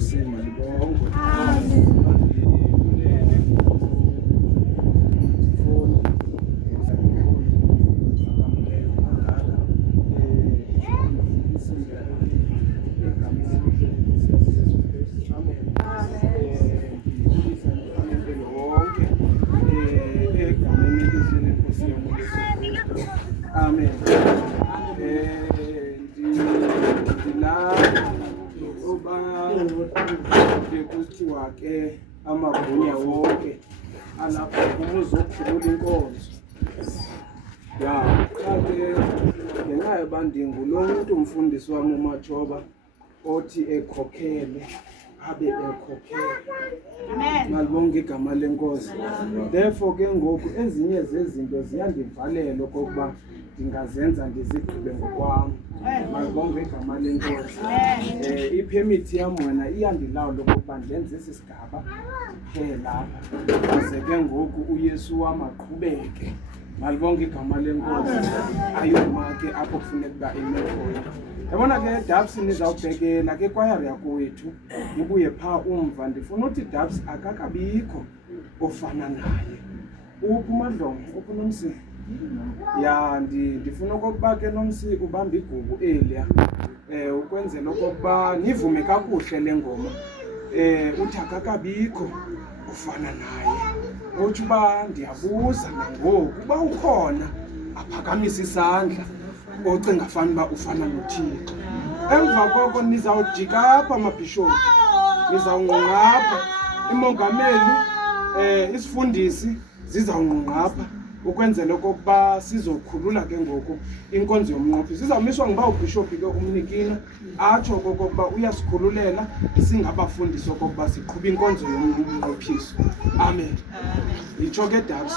enkosini malibongwe. Amen. Kuthiwa ke amagunya wonke alapha kuzokhulula inkonzo. Ya, cha ke ngenxa yoba ndingulo muntu umfundisi wami uMajoba othi ekhokhele abe ekhokhele. Amen. Malibonke igama lenkosi. Therefore ke ngoku ezinye zezinto ziyandivalela okokuba ndingazenza ndizigqibe ngokwami. Malibonke igama lenkosi. Ipermit yam wena iyandilawula okokuba ndenze esi sigaba phela aze ke ngoku uYesu wam aqhubeke. Malibonke igama lenkosi. Ayoma ke apho kufuneka uba ime khona. Yabona ke Dubs nizawubhekela ke kwayari yakwethu nibuye phaa umva ndifuna uthi Dubs akakabikho ofana naye. Uphi uMadlomo, uphi uNomsi? Ya ndifuna okokuba ke Nomsi ubamba igugu eliya ukwenzela okokuba nivume kakuhle le ngoma. Uthi akakabikho ofana naye. Uthi uba ndiyabuza nangoku uba ukhona aphakamisa isandla ocinga fanuba ufana noThixo. Emva koko nizawujika apha amabhishophu, nizawungqungqa apha imongameli, isifundisi zizawungqungqa apha ukwenzela okokuba sizokhulula ke ngoku inkonzo yomnqophi. Sizawumiswa nguba ubhishophu ke umnikina atsho okokuba uyasikhululela singabafundisi okokuba siqhuba inkonzo yomnqophiso. Amen. Itsho ke Dubs.